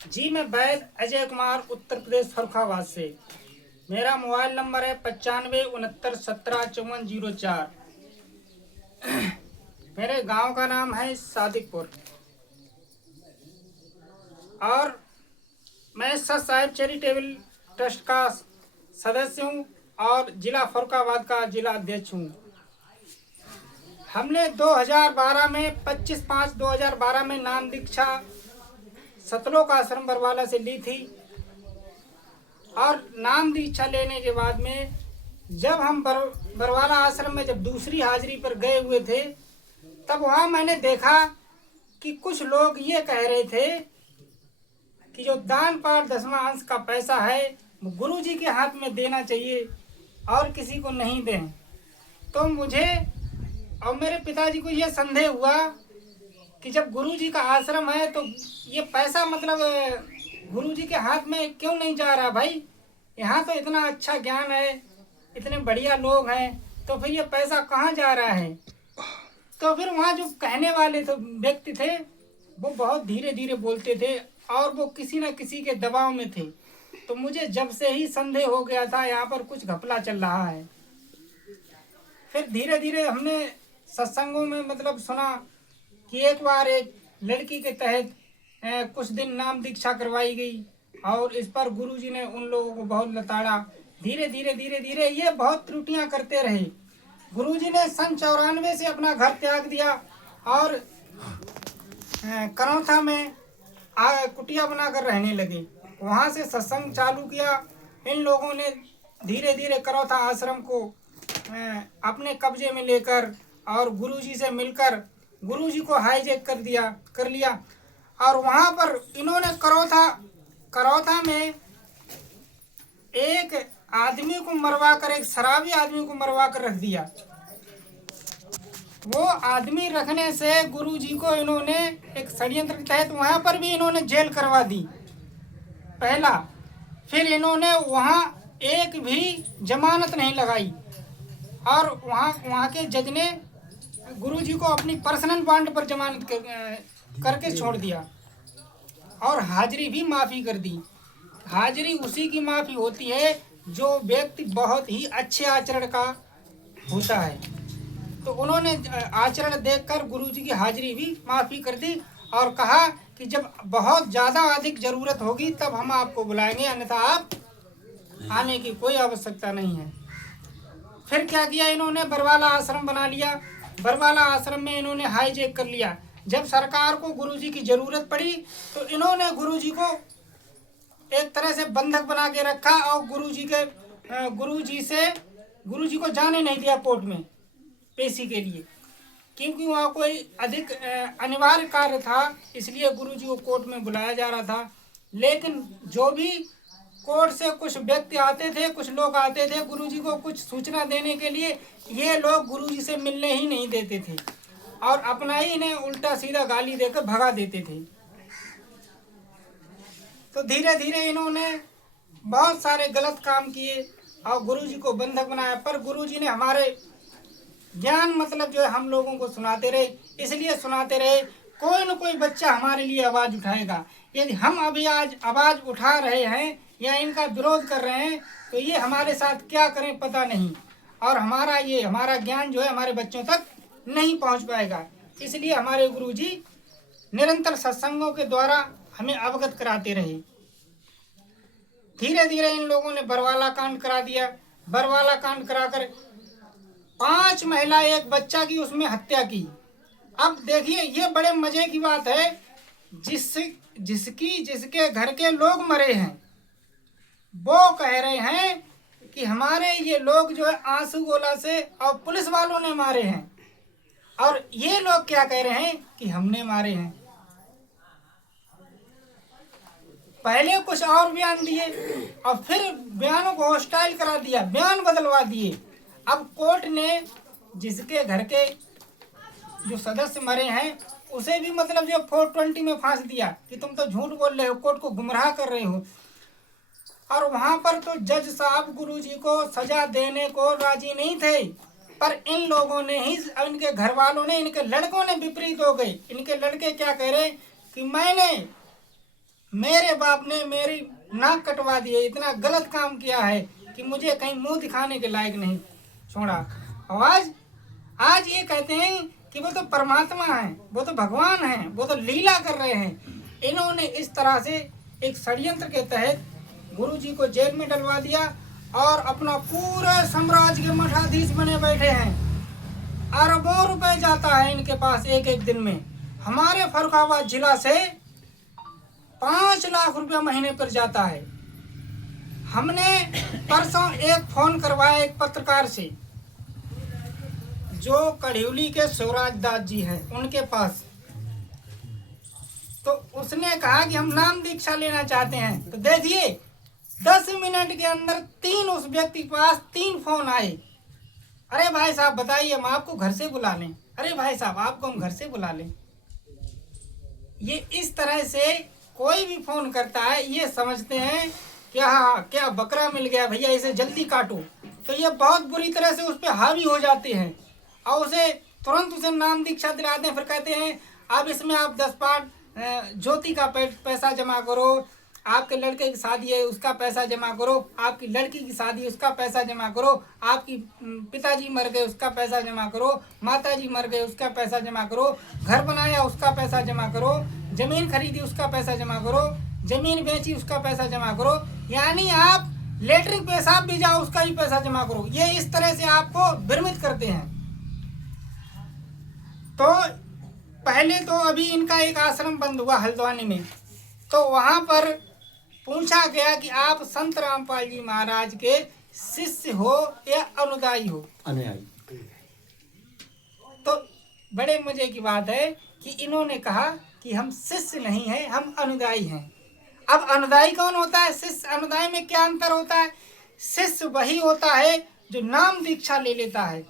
जी मैं वैद अजय कुमार उत्तर प्रदेश फर्रुखाबाद से। मेरा मोबाइल नंबर है 9569175404। मेरे गांव का नाम है सादिकपुर और मैं सत साहिब चैरिटेबल ट्रस्ट का सदस्य हूं और जिला फर्रुखाबाद का जिला अध्यक्ष हूं। हमने 2012 में 25/5/2012 में नाम दीक्षा सतलोक आश्रम बरवाला से ली थी और नाम दीक्षा लेने के बाद में जब हम बरवाला आश्रम में जब दूसरी हाजिरी पर गए हुए थे तब वहाँ मैंने देखा कि कुछ लोग ये कह रहे थे कि जो दान पाठ 10वां अंश का पैसा है वो गुरु जी के हाथ में देना चाहिए और किसी को नहीं दें। तो मुझे और मेरे पिताजी को ये संदेह हुआ कि जब गुरु जी का आश्रम है तो ये पैसा मतलब गुरु जी के हाथ में क्यों नहीं जा रहा भाई। यहाँ तो इतना अच्छा ज्ञान है, इतने बढ़िया लोग हैं, तो फिर ये पैसा कहाँ जा रहा है। तो फिर वहाँ जो कहने वाले तो व्यक्ति थे वो बहुत धीरे धीरे बोलते थे और वो किसी न किसी के दबाव में थे। तो मुझे जब से ही संदेह हो गया था यहाँ पर कुछ घपला चल रहा है। फिर धीरे धीरे हमने सत्संगों में मतलब सुना कि एक बार एक लड़की के तहत कुछ दिन नाम दीक्षा करवाई गई और इस पर गुरुजी ने उन लोगों को बहुत लताड़ा। धीरे धीरे ये बहुत त्रुटियां करते रहे। गुरुजी ने सन 94 से अपना घर त्याग दिया और करौथा में कुटिया बनाकर रहने लगे। वहाँ से सत्संग चालू किया। इन लोगों ने धीरे धीरे करौथा आश्रम को अपने कब्जे में लेकर और गुरुजी से मिलकर गुरुजी को हाईजैक कर लिया और वहाँ पर इन्होंने करौथा में एक आदमी को मरवा कर, एक शराबी आदमी को मरवा कर रख दिया। वो आदमी रखने से गुरुजी को इन्होंने एक षड्यंत्र के तहत वहाँ पर भी इन्होंने जेल करवा दी पहला। फिर इन्होंने वहाँ एक भी जमानत नहीं लगाई और वहाँ के जज ने गुरुजी को अपनी पर्सनल बॉन्ड पर जमानत करके छोड़ दिया और हाजिरी भी माफ़ी कर दी। हाजिरी उसी की माफ़ी होती है जो व्यक्ति बहुत ही अच्छे आचरण का होता है। तो उन्होंने आचरण देखकर गुरुजी की हाजिरी भी माफ़ी कर दी और कहा कि जब बहुत ज़्यादा अधिक ज़रूरत होगी तब हम आपको बुलाएंगे, अन्यथा आप आने की कोई आवश्यकता नहीं है। फिर क्या किया इन्होंने, बरवाला आश्रम बना लिया। बरवाला आश्रम में इन्होंने हाईजैक कर लिया। जब सरकार को गुरुजी की ज़रूरत पड़ी तो इन्होंने गुरुजी को एक तरह से बंधक बना के रखा और गुरुजी को जाने नहीं दिया कोर्ट में पेशी के लिए, क्योंकि वहाँ कोई अधिक अनिवार्य कार्य था, इसलिए गुरुजी को कोर्ट में बुलाया जा रहा था। लेकिन जो भी कोर्ट से कुछ व्यक्ति आते थे, कुछ लोग आते थे गुरुजी को कुछ सूचना देने के लिए, ये लोग गुरुजी से मिलने ही नहीं देते थे और अपना ही इन्हें उल्टा सीधा गाली देकर भगा देते थे। तो धीरे धीरे इन्होंने बहुत सारे गलत काम किए और गुरुजी को बंधक बनाया। पर गुरुजी ने हमारे ज्ञान मतलब जो है हम लोगों को सुनाते रहे, इसलिए सुनाते रहे कोई न कोई बच्चा हमारे लिए आवाज़ उठाएगा। यदि हम अभी आज आवाज़ उठा रहे हैं या इनका विरोध कर रहे हैं तो ये हमारे साथ क्या करें पता नहीं, और हमारा ज्ञान जो है हमारे बच्चों तक नहीं पहुंच पाएगा। इसलिए हमारे गुरुजी निरंतर सत्संगों के द्वारा हमें अवगत कराते रहे। धीरे धीरे इन लोगों ने बरवाला कांड करा दिया। बरवाला कांड कराकर 5 महिला एक बच्चा की उसमें हत्या की। अब देखिए ये बड़े मजे की बात है, जिसके घर के लोग मरे हैं वो कह रहे हैं कि हमारे ये लोग जो है आंसू गोला से और पुलिस वालों ने मारे हैं, और ये लोग क्या कह रहे हैं कि हमने मारे हैं। पहले कुछ और बयान दिए और फिर बयानों को हॉस्टाइल करा दिया, बयान बदलवा दिए। अब कोर्ट ने जिसके घर के जो सदस्य मरे हैं उसे भी मतलब जो 420 में फांस दिया कि तुम तो झूठ बोल रहे हो, कोर्ट को गुमराह कर रहे हो। और वहाँ पर तो जज साहब गुरुजी को सजा देने को राजी नहीं थे, पर इन लोगों ने ही, इनके घर वालों ने, इनके लड़कों ने विपरीत हो गए। इनके लड़के क्या कह रहे कि मेरे बाप ने मेरी नाक कटवा दी है, इतना गलत काम किया है कि मुझे कहीं मुंह दिखाने के लायक नहीं छोड़ा। और आज ये कहते हैं कि वो तो परमात्मा है, वो तो भगवान है, वो तो लीला कर रहे हैं। इन्होंने इस तरह से एक षड्यंत्र के तहत गुरुजी को जेल में डलवा दिया और अपना पूरे साम्राज्य के मठाधीश बने बैठे हैं। अरबों रुपए जाता है इनके पास एक एक दिन में। हमारे फर्रुखाबाद जिला से 5 लाख रुपया महीने पर जाता है। हमने परसों एक फोन करवाया एक पत्रकार से जो कढ़ियोली के शिवराज दास जी हैं उनके पास, तो उसने कहा कि हम नाम दीक्षा लेना चाहते हैं। तो देखिए 10 मिनट के अंदर 3 उस व्यक्ति के पास 3 फोन आए। अरे भाई साहब बताइए, हम आपको घर से बुला लें, अरे भाई साहब आपको हम घर से बुला लें। ये इस तरह से कोई भी फोन करता है ये समझते हैं कि हाँ क्या बकरा मिल गया भैया, इसे जल्दी काटो। तो ये बहुत बुरी तरह से उस पर हावी हो जाते हैं और तुरंत उसे नाम दीक्षा दिलाते हैं। फिर कहते हैं अब इसमें आप 10 पाठ ज्योति का पैसा जमा करो, आपके लड़के की शादी है उसका पैसा जमा करो, आपकी लड़की की शादी उसका पैसा जमा करो, आपकी पिताजी मर गए उसका पैसा जमा करो, माताजी मर गए उसका पैसा जमा करो, घर बनाया उसका पैसा जमा करो, जमीन खरीदी उसका पैसा जमा करो, जमीन बेची उसका पैसा जमा करो, यानी आप लेटरिन पेशाब भी जाओ उसका ही पैसा जमा करो। ये इस तरह से आपको भ्रमित करते हैं। तो पहले तो अभी इनका एक आश्रम बंद हुआ हल्द्वानी में, तो वहां पर पूछा गया कि आप संत रामपाल जी महाराज के शिष्य हो या अनुयायी हो। अनुयायी। तो बड़े मजे की बात है कि इन्होंने कहा कि हम शिष्य नहीं हैं, हम अनुयायी हैं। अब अनुयायी कौन होता है, शिष्य अनुयायी में क्या अंतर होता है? शिष्य वही होता है जो नाम दीक्षा ले लेता है।